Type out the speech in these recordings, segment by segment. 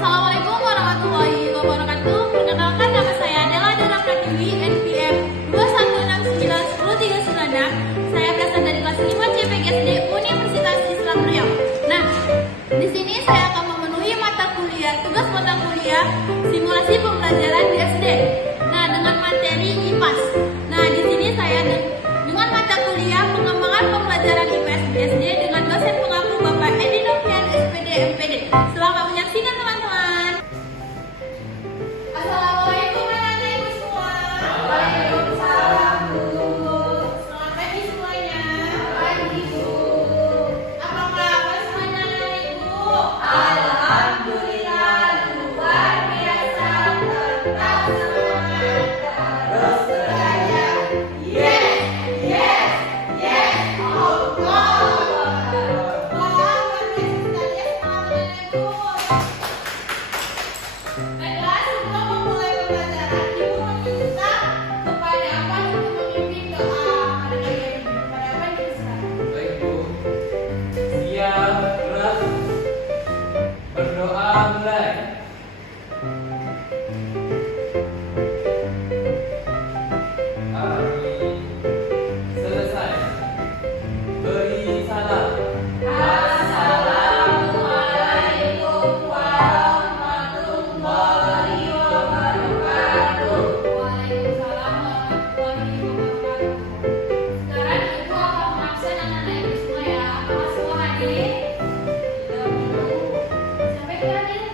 Assalamualaikum warahmatullahi wabarakatuh. Perkenalkan, nama saya adalah Dara Pratiwi, NPM 216910396. Saya berasal dari kelas 5 CPGSD Universitas Islam Riau. Nah, di sini saya akan memenuhi tugas mata kuliah simulasi pembelajaran di SD. Nah, dengan materi IPAS. Nah, di sini saya dengan mata kuliah pengembangan pembelajaran IPS di SD dengan dosen pengaku Bapak Edi Novian, SPD, MPD. Selamat menyaksikan teman-teman. Assalamualaikum warahmatullahi wabarakatuh semua. Waalaikumsalam Bu. Selamat pagi semuanya. Pagi Bu. Apa kabar semuanya hari Bu? Alhamdulillah luar biasa. Tetap semangat terus belajar. Yes, yes, yes. Allah. Baiklah, sebelum memulai pembelajaran, Ibu meminta kepada apa Ibu memimpin doa. Kepada apa Ibu silakan. Baik Bu, siap, gerak, berdoa mulai. Amin. Selesai. Beri salam. Assalamualaikum warahmatullahi wabarakatuh. Waalaikumsalam warahmatullahi wabarakatuh. Sekarang Ibu akan mengabsen anak-anak Ibu semua ya. Apakah semua hadir? Tidak belum. Sampai hadir.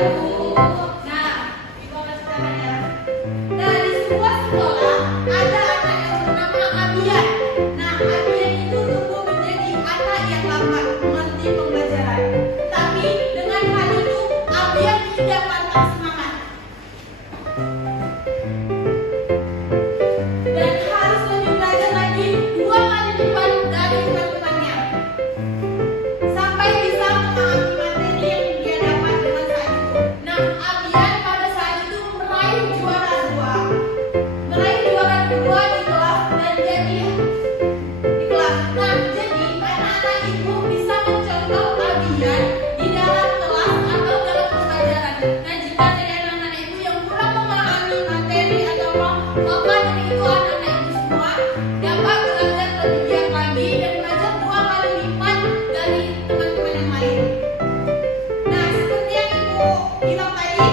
Bu. Nah, Ibu kasih tangan ya. Nah, di sebuah sekolah ada anak yang bernama Abian. Nah, Abian itu tumbuh menjadi anak yang lambat mengerti pembelajaran. Tapi dengan hal itu, Abian tidak pantang semangat dan harus lebih belajar lagi 2 kali lipat dari teman-temannya sampai bisa memahami materi yang dia dapat dengan saat itu. Nah, Abian pada saat itu meraih juara 2 di kelas dan jadi di kelas. Nah, jadi anak-anak ibu bisa mencontoh Abian di dalam kelas atau dalam pembelajaran. Nah, jika ada anak-anak ibu yang kurang memahami materi atau maka dari itu anak-anak ibu semua dapat belajar lebih giat lagi dan belajar 2 kali lipat dari teman-teman yang lain. Nah, seperti yang ibu bilang tadi,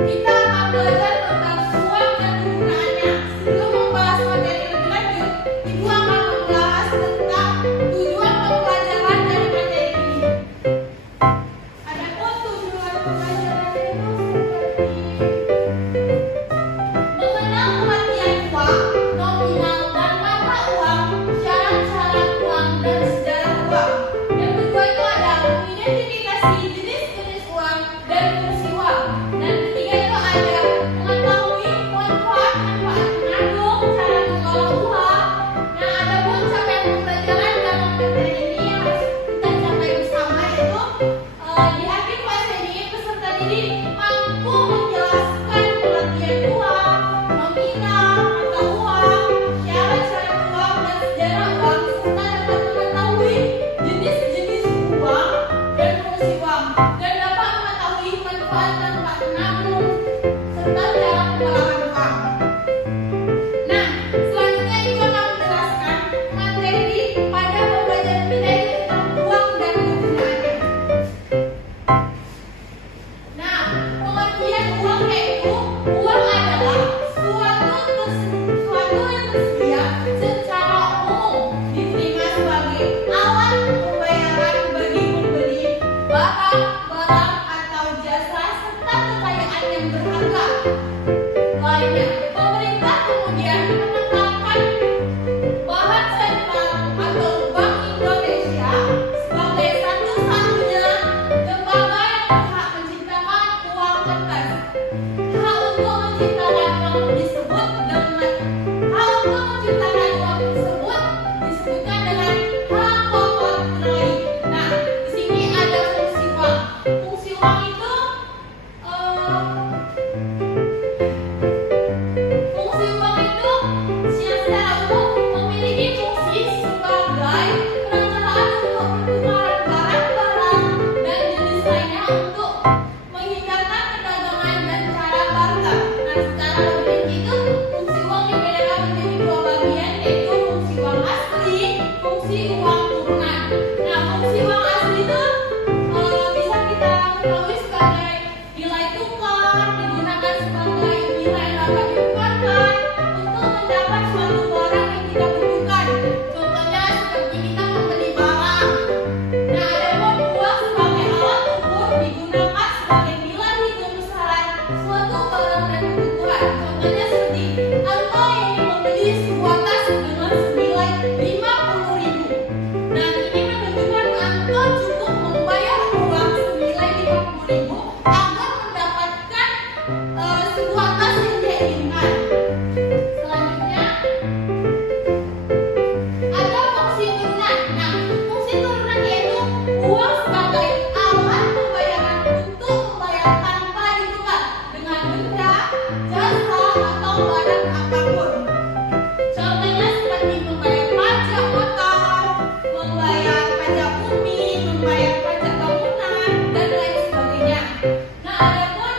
kita akan belajar tentang uang dan penggunaannya. Sebelum membahas materi lebih lanjut, ibu akan membahas tentang tujuan pembelajaran dari materi ini. Adapun tujuan pembelajaran itu seperti mengenal pengertian uang, nominal dan mata uang, syarat-syarat uang dan sejarah uang. Yang kedua itu ada mengidentifikasi jenis-jenis uang dan fungsi uang. Dan ketiga itu ada mengetahui manfaat-manfaat menabung, cara mengelola uang. Nah, ada pun capaian pembelajaran dalam materi ini yang harus kita capai bersama, yaitu di akhir kelas ini peserta didik mampu menjelaskan pengertian uang, nominal, mata uang, syarat-syarat uang dan sejarah uang, serta dapat mengetahui jenis-jenis uang dan fungsi uang, dan dapat mengetahui manfaat-manfaat menabung serta cara pengelolaan uang. Nah, selanjutnya ibu akan menjelaskan materi pada pembelajaran kita itu tentang uang dan penggunaannya. Nah, pengertian uang yaitu uang adalah suatu yang tersedia secara umum diterima sebagai alat pembayaran bagi pembeli barang atau jasa serta kekayaan yang berharga lainnya. Pemerintah kemudian menetapkan Bank Sentral atau Bank Indonesia sebagai satu-satunya lembaga yang berhak menciptakan uang kertas. Hak untuk menciptakan uang disebutkan dengan hak pokok tunai. Nah, di sini ada fungsi uang. Fungsi uang itu secara umum memiliki fungsi sebagai perencanaan untuk pertukaran barang-barang dan jenis lainnya untuk menghindarkan perdagangan dan cara barter. Nah, secara lebih rinci itu fungsi uang dibedakan menjadi 2 bagian, yaitu fungsi uang asli, fungsi uang turunan. Nah, fungsi uang asli itu bisa kita ketahui sebagai nilai tukar, digunakan sebagai nilai laba ditukarkan untuk mendapat suatu barang yang kita butuhkan. Contohnya seperti kita membeli barang. Nah, adapun uang sebagai alat ukur digunakan sebagai nilai hitung besaran suatu barang dan kebutuhan. Contohnya seperti Anto ingin membeli sebuah tas dengan senilai 50.000. Nah, ini menunjukkan Anto cukup membayar uang senilai 50.000 agar mendapatkan sebuah tas yang dia inginkan. Selanjutnya ada fungsi turunan. Nah, fungsi turunan yaitu uang sebagai alat pembayaran untuk membayar tanpa ditukar dengan benda, jasa atau barang apapun. Contohnya seperti membayar pajak motor, membayar pajak bumi, membayar pajak bangunan, dan lain sebagainya. Nah, adapun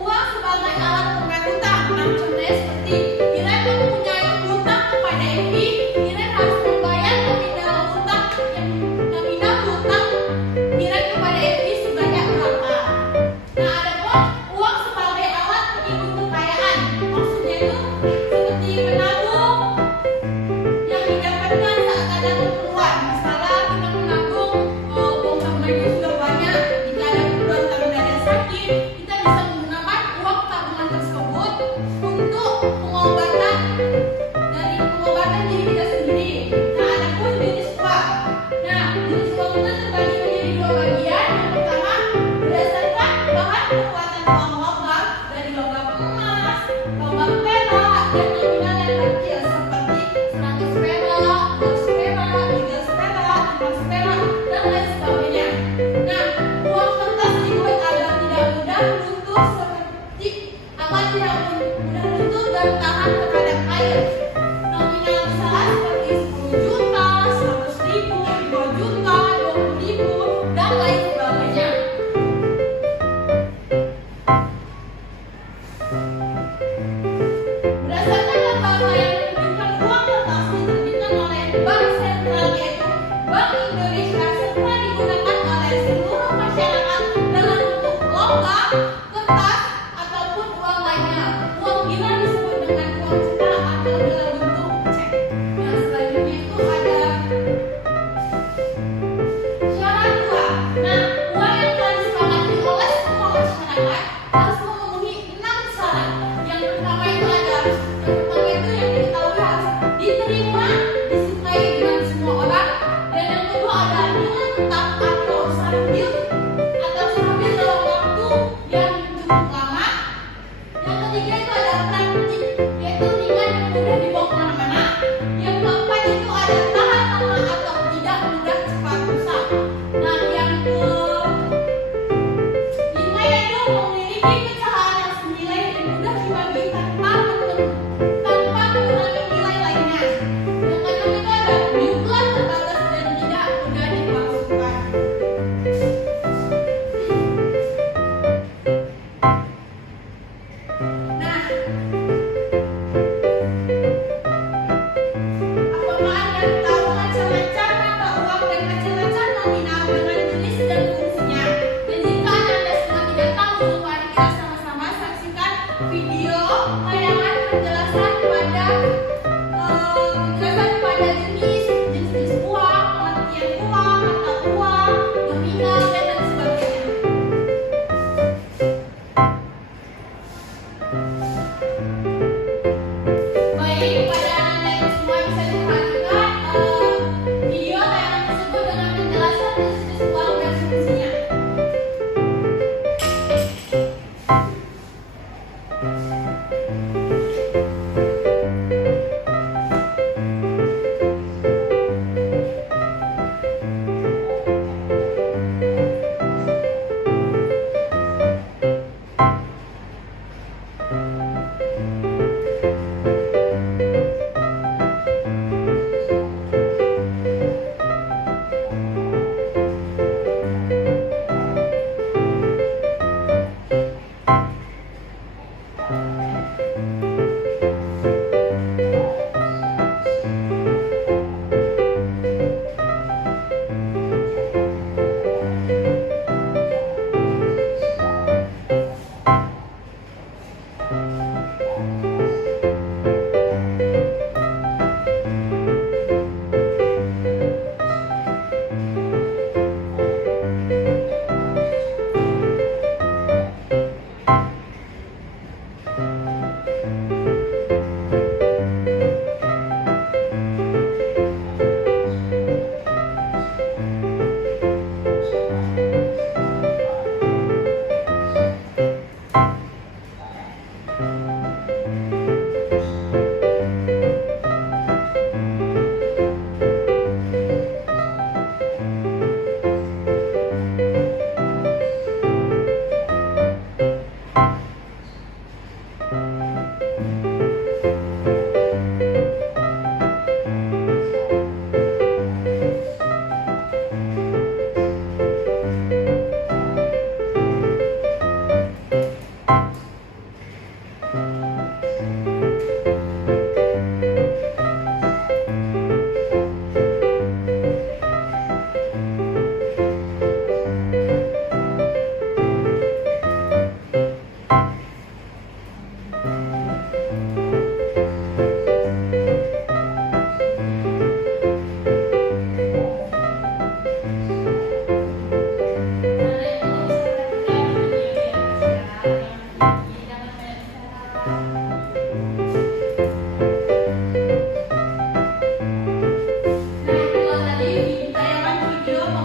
uang sebagai alat pengganti utang. Nah, contohnya seperti Iren mempunyai hutang kepada Evi, Iren harus membayar nominal hutang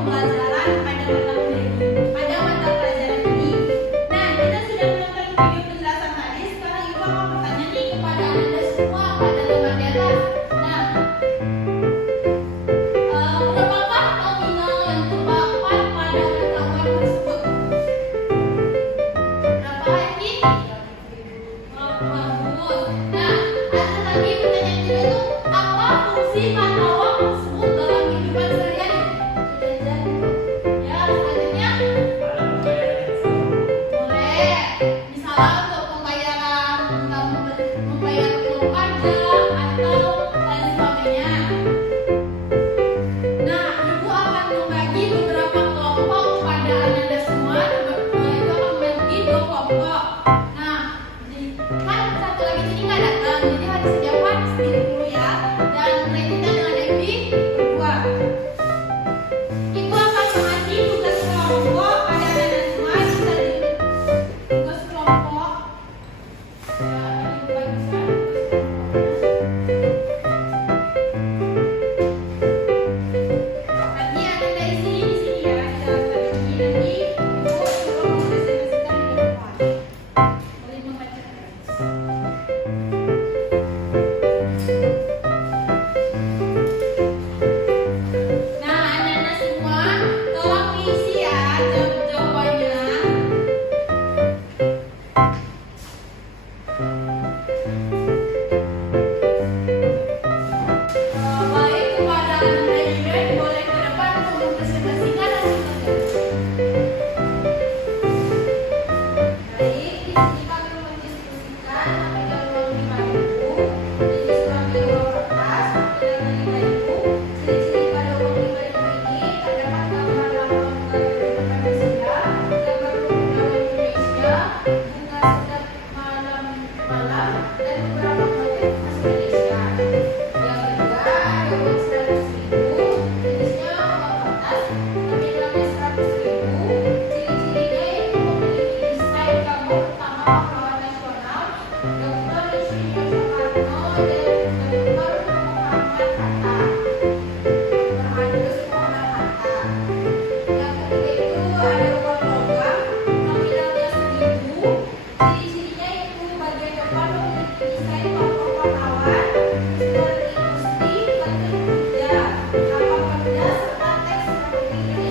pembelajaran pada mata pelajaran ini. Nah, kita sudah menonton video penjelasan tadi. Sekarang Ibu akan bertanya nih kepada Anda semua pada lembar di atas. Nah, berapakah nominal yang terdapat pada mata uang tersebut? Berapa, Eki? Bagus. Nah, ada lagi pertanyaan kedua itu, apa fungsi mata uang tersebut dalam kehidupan sehari-hari? Sudah jadi. Ya, selanjutnya boleh. Misalnya untuk pembayaran, membayar uang pajak atau lain sebagainya. Nah, Ibu akan membagi beberapa kelompok pada Anda semua. Ibu akan membagi 2 kelompok. Nah, kan satu lagi sini nggak datang, jadi harus jawab sendiri dulu ya. Dan kita dengan Devi berdua. Ibu akan mengasih tugas kelompok pada Anda semua. Bisa di tugas kelompok. Ya, ini bagikan tugas kelompoknya. Nanti ada isi di sini ya, di dalam tabel ini. Nanti Ibu suruh mempresentasikan di depan. Boleh membacakan. Nah, anak-anak semua, tolong diisi ya jawabannya. Baik, kepada Anda Iren, boleh ke depan untuk mempresentasikan hasil kerja. Baik, di sini kami mendiskusikan apabila ruang 5.000, jadi suami ruang kertas, dan 5.000. Ciri-ciri pada uang 5.000 ini terdapat gambar lambang negara Indonesia, gambar Undang-Undang Indonesia, bunga sedap malam-malam, dan beberapa motif khas Indonesia. Yang kedua ada uang 100.000, jenisnya uang kertas, nominalnya 100.000. Ciri-cirinya yaitu memiliki desain gambar utama pahlawan nasional, Dr. Insinyur Soekarno dan Dr. Muhammad Hatta. Terhadus Muhammad Hatta. Yang ketiga itu ada uang logam, nominalnya 1.000. Ciri-cirinya itu bagian depan memiliki desain tokoh pahlawan, Mr. Igusti, Menteri Kerja, Kapal Kerja, serta teks Republik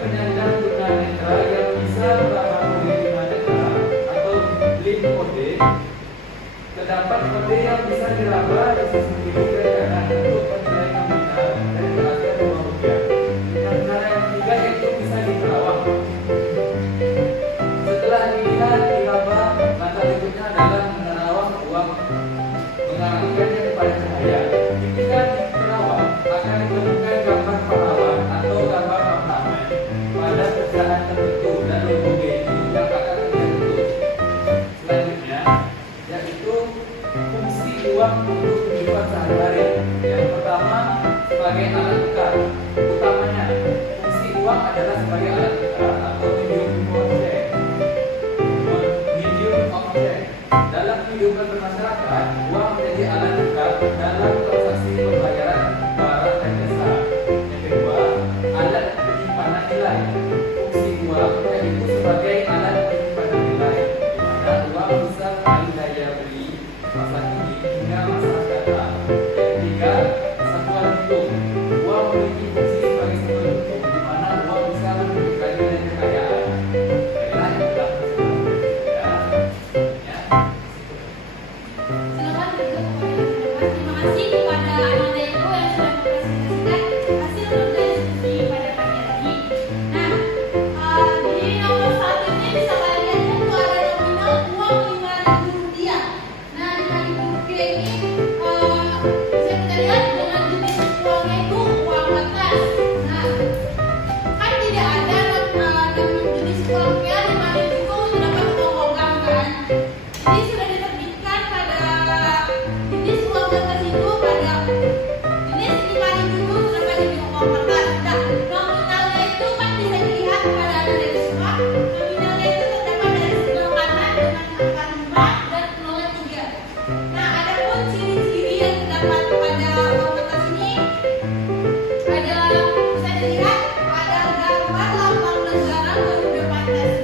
penyandang tunanetra yang bisa memahami tunanetra atau blind kode, terdapat kode yang bisa diraba di sisi kiri dan kanan untuk penilaian nominal dan berarti uang rupiah. Dengan cara yang ketiga yaitu bisa diterawang. Setelah dilihat diraba, langkah berikutnya adalah menerawang uang, mengarahkannya kepada cahaya. Ketika diterawang akan ditemukan gambar pahlawan atau gambar pahlawan pada pecahan tertentu dan logo BNI yang akan terbentuk. Selanjutnya yaitu fungsi uang untuk kehidupan sehari-hari. Yang pertama sebagai alat tukar. Utamanya fungsi uang adalah sebagai alat tukar atau medium of exchange. Dalam kehidupan bermasyarakat, uang menjadi alat tukar dalam transaksi pembayaran barang dan jasa. Yang kedua, alat penyimpanan nilai. Fungsi uang yaitu sebagai alat penyimpanan nilai, di mana uang bisa meraih daya beli masa kini hingga masa datang. Yang ketiga, satuan hitung. Uang memiliki fungsi sebagai satuan hitung, di mana uang bisa menunjukkan nilai kekayaan. Baiklah, itulah Silakan duduk kepada teman-teman. Terima kasih kepada Anak Eko yang sudah mempresentasikan hasil kerja diskusi pada pagi hari ini. Nah, di nomor 1 ini bisa kalian lihat itu ada nominal uang Rp5.000. Nah, Rp5.000 ini bisa kita lihat dengan jenis uangnya itu uang kertas. Nah, kan tidak ada jenis uangnya Rp5.000 itu dapat uang logam kan? Jadi sudah diterbitkan pada jenis uang kertas itu pada jenis Rp5.000 itu terdapat di uang kertas. Nah, nominalnya itu kan bisa dilihat pada ada dari semua. Nominalnya itu terdapat dari sebelah kanan dengan angka 5 dan nolnya 3. Nah, ada pun ciri-ciri yang terdapat pada uang kertas ini ada bisa dilihat ada gambar lambang negara garuda pancasila.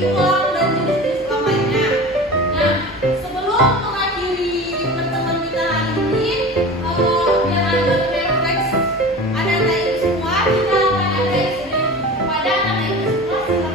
uang dan jenis-jenis uang lainnya. Nah, sebelum mengakhiri pertemuan kita hari ini, biar ada refleks anak-anak itu semua, kita akan ada ekspresi kepada anak-anak itu semua.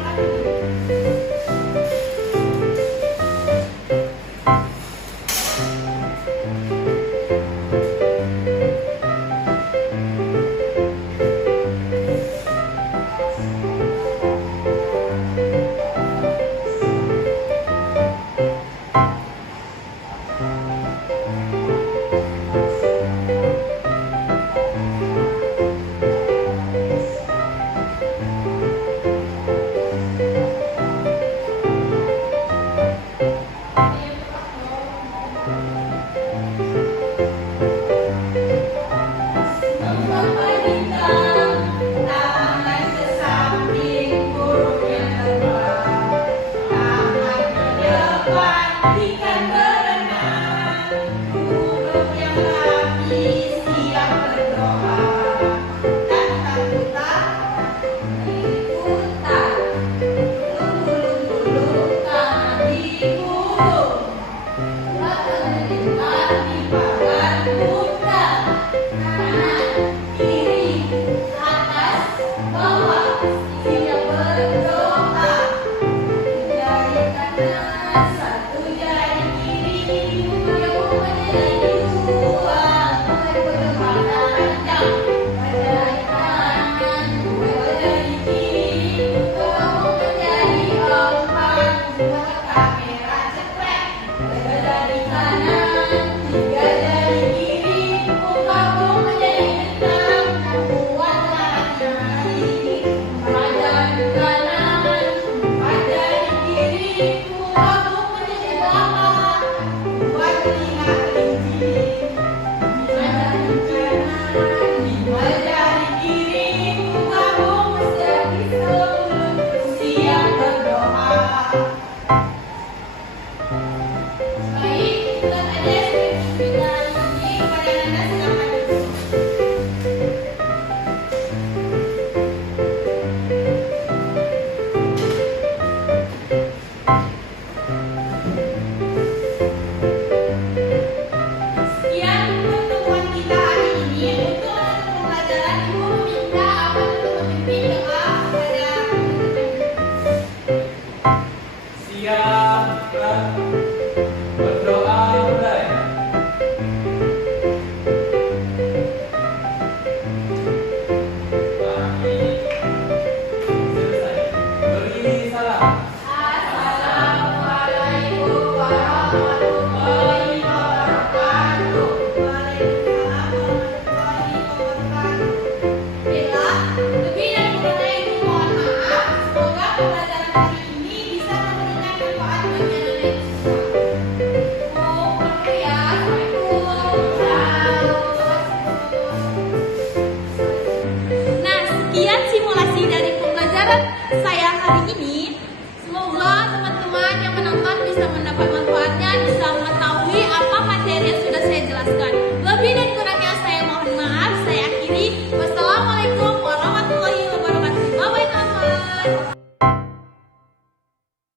Silakan. Siap.